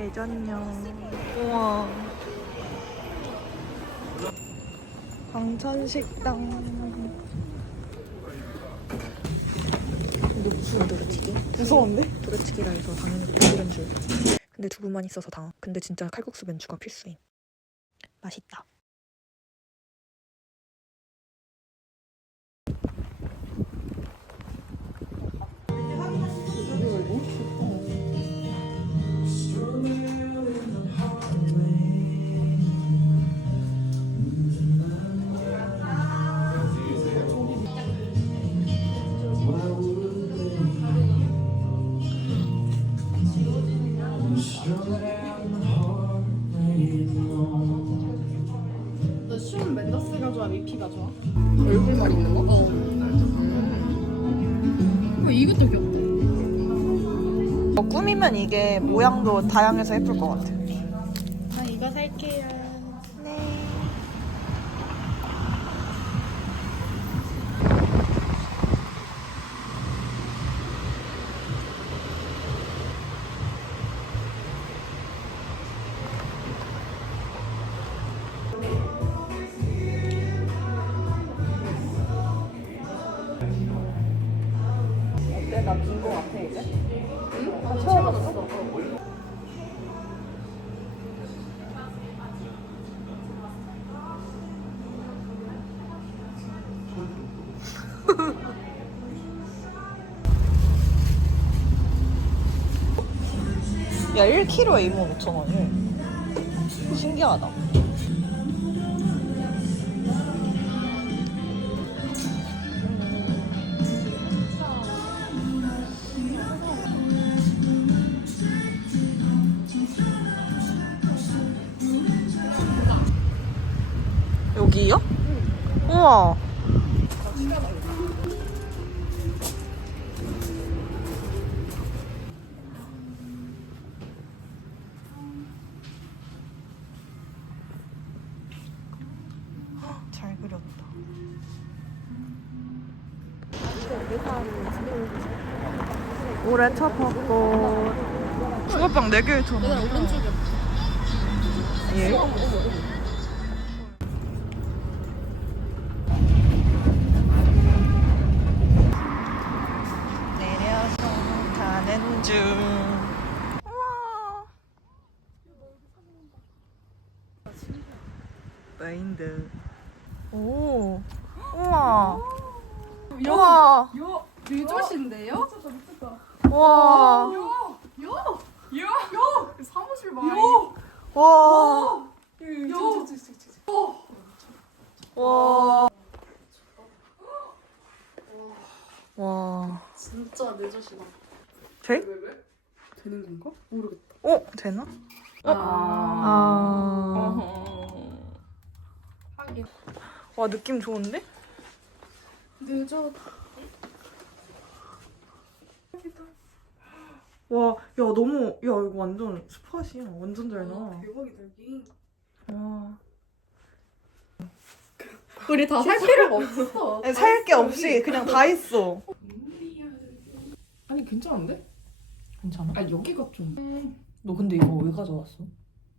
대전역. 우와. 광천식당. 이게 무슨 도르치기? 무서운데? 도르치기라 해서 당연히 이런 줄. 근데 두부만 있어서 당. 근데 진짜 칼국수 면추가 필수임. 맛있다. 꾸미면 이게 모양도 다양해서 예쁠 것 같아. 아, 야, 1kg에 25,000원이래. 신기하다. 여기요? 우와. 올해 첫 벚꽃. 붕어빵 4개 줘. 예. 내려서 가는 중. 마인드. 오. 우와. 우와. 요, 유조신데요? 우와. 요! 요! 요! 사무실 봐. 요! 와. 요! 와. 와. 진짜 내 조시다. 돼? 되는 건가? 모르겠다. 어? 되나? 아. 아. 하긴. 와, 느낌 좋은데? 늦어. 와, 야, 너무, 야, 이거 완전 스팟이야. 완전 잘 나와. 대박이다, 여기. 와. 우리 다 살 필요가 없어. 살 게 없이 그냥 다 있어. 아니 괜찮은데? 괜찮아? 아 여기가 좀. 너 근데 이거 왜 가져왔어?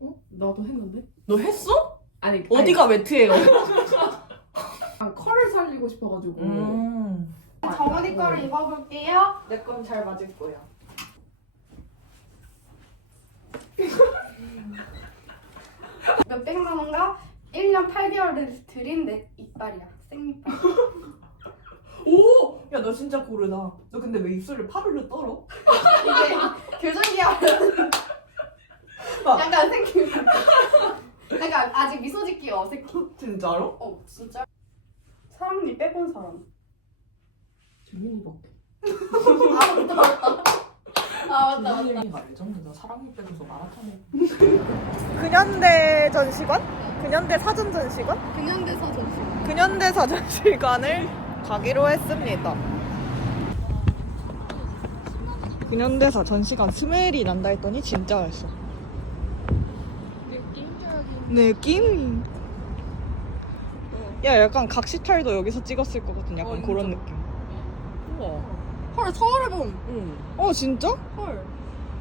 어? 나도 했는데. 너 했어? 아니 어디가 매트예요? 아니, 컬을 살리고 싶어가지고. 음. 정은이 거를 입어볼게요. 내 건 잘 맞을 거야. 몇 백만 원과 1년 8개월을 들인 내 이빨이야. 생이빨. 오! 야, 너 진짜 고르다. 너 근데 왜 입술을 파르르 떨어? 이게 교정기야. 막. 약간 생긴. 약간 아직 미소 짓기 어색해. 진짜로? 어, 진짜. 사람이 빼본 사람. 재민이밖에. 아, 맞다. 아, 맞다, 맞다. 재민이가 레전드다. 사랑니 빼줘서 마라톤에. 근현대 전시관? 근현대 사전 전시관? 근현대사 전시. 근현대 사 전시관을 가기로 했습니다. 근현대사 전시관 스멜이 난다 했더니 진짜 맛있어. 느낌? 야, 약간 각시탈도 여기서 찍었을 것 같은 약간 어, 그런. 느낌. 우와. 헐, 서울의 봄. 응. 어, 진짜? 헐.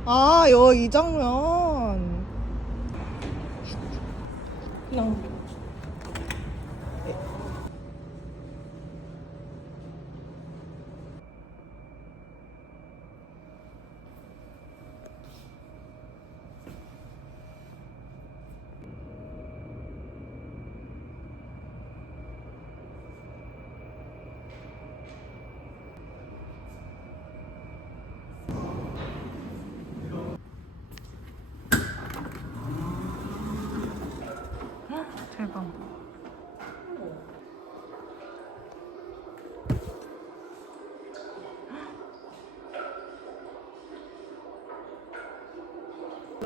아, 여, 이 장면. 그냥. 대박.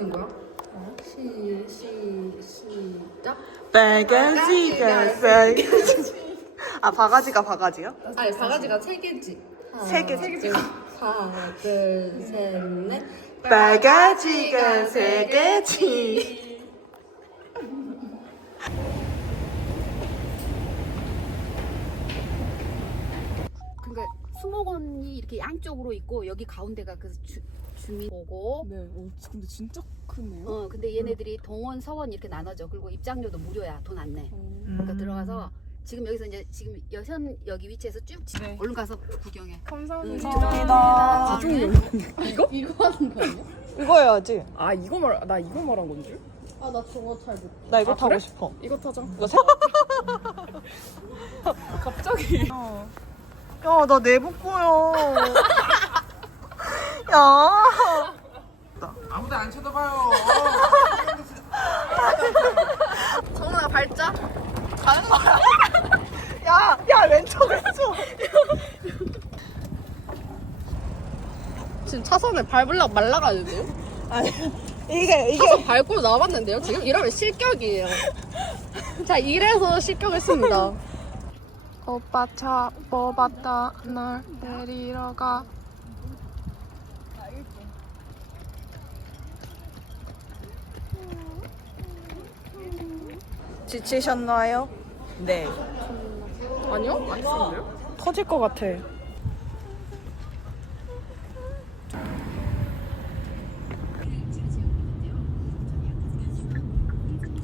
하는 거야? 어? 시, 시, 시작. 빨간지가 빨간지. 아, 바가지가 바가지요? 아니, 바가지가 세 개지. 하나, 세 개지. 둘, 하나, 둘, 셋, 넷. 바가지가 세 개지. 그러니까 수목원이 이렇게 양쪽으로 있고 여기 가운데가 그 주, 주민 보고 네, 어, 근데 진짜 크네요. 어 근데 얘네들이 동원 서원 이렇게 나눠져 그리고 입장료도 무료야 돈 안 내. 그러니까 음. 들어가서 지금 여기서 이제 지금 여선 여기 위치에서 쭉 지- 네. 얼른 가서 구경해. 감사합니다. 감사합니다. 이거? 이거 하는 거 아니야? 이거 해야지. 아, 이거 말, 나 이거 말한 건 줄? 아, 나 저거 잘 못. 나 이거 아, 타고 그래? 싶어. 이거 타자. 이거 세... 갑자기. 어. 야, 나 내복 보여. 야. 아무도 안 쳐다봐요. 정훈아, 발자. 야, 야, 왼쪽, 왼쪽. 지금 차선에 밟으려고 말라가지고. 아니, 이게, 이게. 차선 밟고 나왔는데요, 지금? 이러면 실격이에요. 자, 이래서 실격했습니다. 오빠 차 뽑았다, 널 데리러 가. 지치셨나요? 네. 아니요? 안 했었는데요? 터질 것 같아.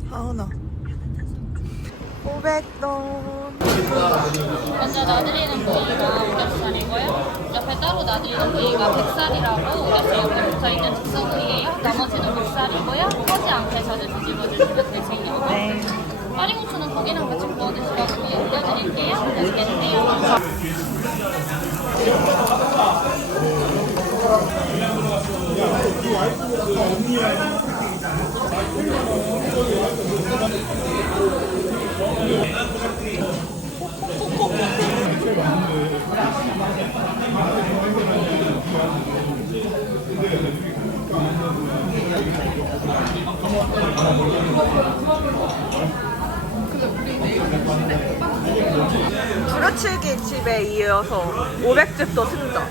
하은아. 500돈. 먼저 놔드리는 부위가 오겹살이고요. 옆에 따로 놔드리는 부위가 백살이라고 오겹살 옆에 붙어있는 특수 부위예요. 나머지는 목살이고요. 타지 않게 자주 뒤집어 주시면 되세요. 네. 파리고추는 고기랑 같이 구워 드시라고 위에 올려드릴게요. 맛있게 드세요. 두루치기 집에 이어서 500집도 승자.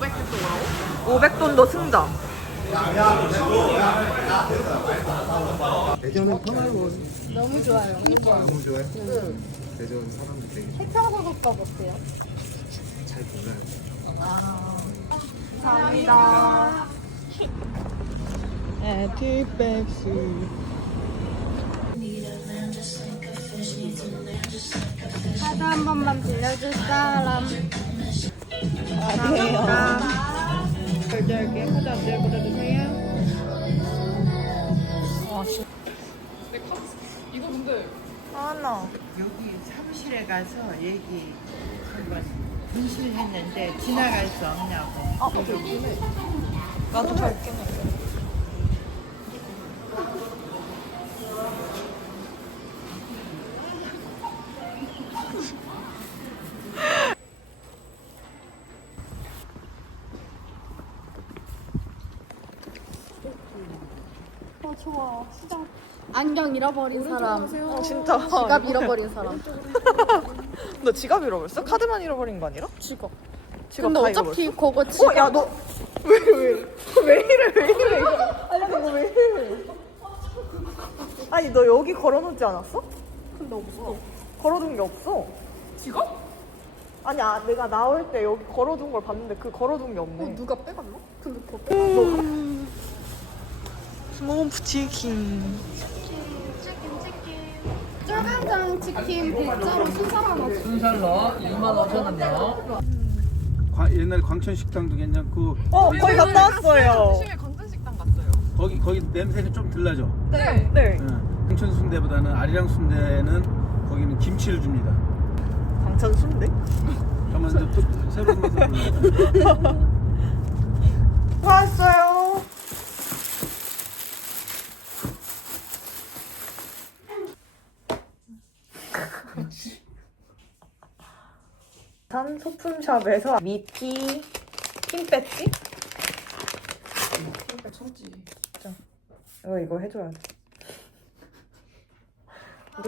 500돈도 500돈도 승자. 대전은. 너무 좋아요. 너무 좋아요. 너무 좋아요. 대전 사람들 되게 해평소국밥 어때요? 잘 몰라요. 감사합니다. 에티백스. 카드 한 번만 빌려줄 사람. 아니에요. 카드. 아, 씨. 이거 근데. 하은아. 여기 사무실에 가서 얘기 한번 분실했는데 지나갈 수 없냐고. 아? 나도 잘 끼네. 안경 잃어버린 사람. 어, 진짜. 지갑 잃어버린 사람. 너 지갑 잃어버렸어? 카드만 잃어버린 거 아니라? 지갑. 지갑 근데 다 어차피 잃어버렸어? 그거 지갑. 어, 야, 너. 왜, 왜? 왜 이래, 왜 이래, 이거. 아니, 이거 왜 이래. 아니, 너 여기 걸어놓지 않았어? 근데 없어. 걸어둔 게 없어. 지갑? 아니 아, 내가 나올 때 여기 걸어둔 걸 봤는데 그 걸어둔 게 없네. 누가 빼갔나? 근데 그거 빼갔어. 스모프 치킨. 쫄간장 치킨 대짜로 순살 하나 주 순살로 2만 5천 원이요. 옛날 광천 식당도 괜찮고 어 거기 갔다 왔어요. 시계 건전식당 갔어요. 거기 거기 냄새가 좀 들나죠. 네. 네. 응. 광천 순대보다는 아리랑 순대는 거기는 김치를 줍니다. 광천 순대? 또 새로운 맛을. 왔어요. 산 소품샵에서 미피 핀 배지? 천지. 이거 이거 해줘야 돼.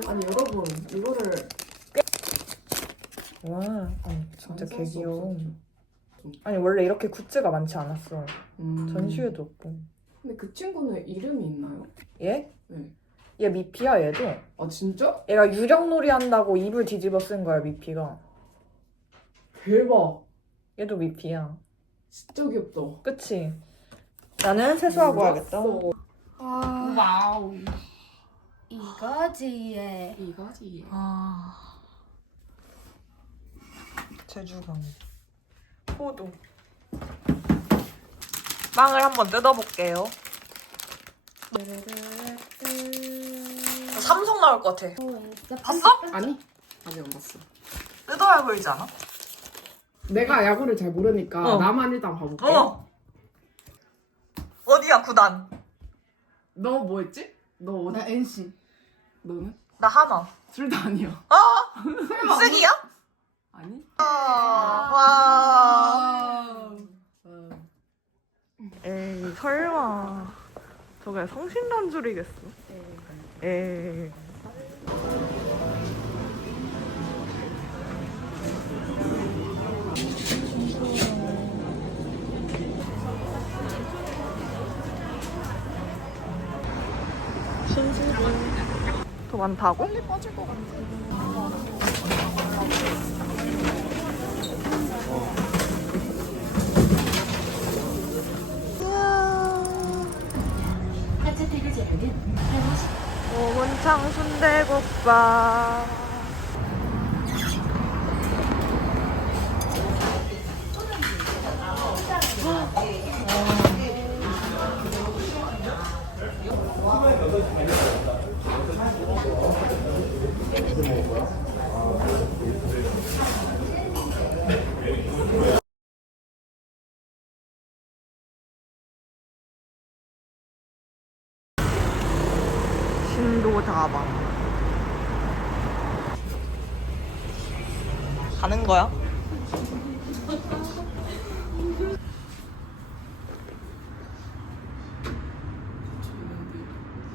아니 여러분 이거를 와, 아니, 진짜 안개살수 귀여워. 없어, 아니 원래 이렇게 굿즈가 많지 않았어. 음. 전시회도 없고. 근데 그 친구는 이름이 있나요? 얘? 네. 얘 미피야 얘도. 아 진짜? 얘가 유령놀이 한다고 입을 뒤집어 쓴 거야 미피가. 대박. 얘도 미피야. 진짜 귀엽다. 그치? 나는 세수하고 와야겠다. 와우. 이거지. 이거지. 아. 제주강. 포도. 빵을 한번 뜯어볼게요. 삼성 나올 것 같아. 봤어? 아니 아직 안 봤어. 뜯어야 보이지 않아? 내가 야구를 잘 모르니까 어. 나만 일단 봐볼게. 어. 어디야 구단? 너 뭐였지? 너 어디? 나 NC. 너는? 나 하나. 둘 다 아니야. 쓰기야? 아니? 와. 에이 설마 저게 성신단줄이겠어? 에이. 많다고? 빨리 빠질 것 같아. 오문창 순대국밥 신도다방 가는 거야?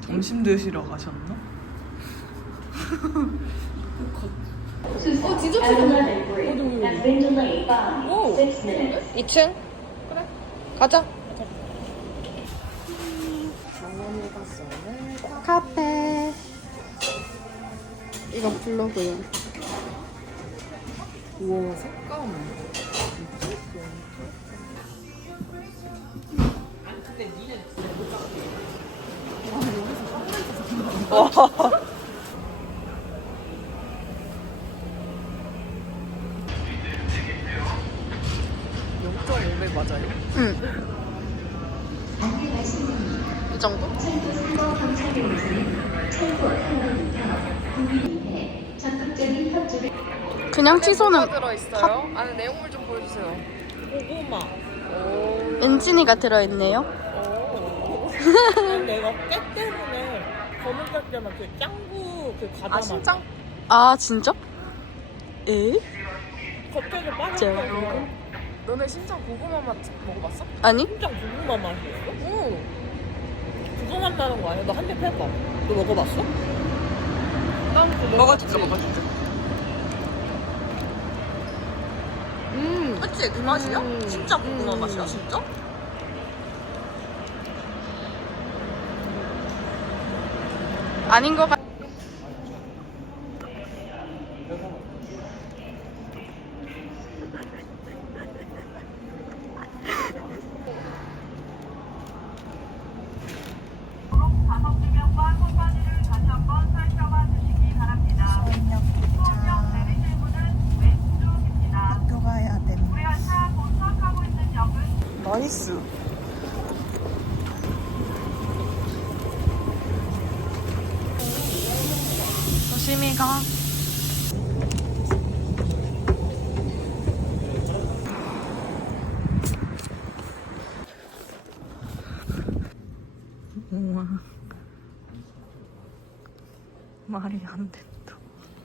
점심 드시러 가셨나? 어 디저트 오. 2층? 그래. 가자. 카페. 이거 블로그요 우와 색감. 이 정도? 그냥 취소는 들어있어요? 안에 내용물 좀 보여주세요. 고구마 엔진이가 들어있네요 내가 깨 때문에 검은 깨 때문에 그 짱구 그 과자 아 진짜? 아 진짜? 에? 겉에서 빠졌어 짱구. 너네 신장 고구마 맛 먹어봤어? 아니? 진짜 고구마 맛이었어? 응 그거 맛 나는 거 아니야? 너 한 입 해봐 너 먹어봤어? 난 그거 먹어주자 먹어주자 그치? 그 맛이야? 음. 진짜 고구마 음. 맛이야 진짜? 아닌 것 같... 학교 가야 됩니다. 나이스. 조심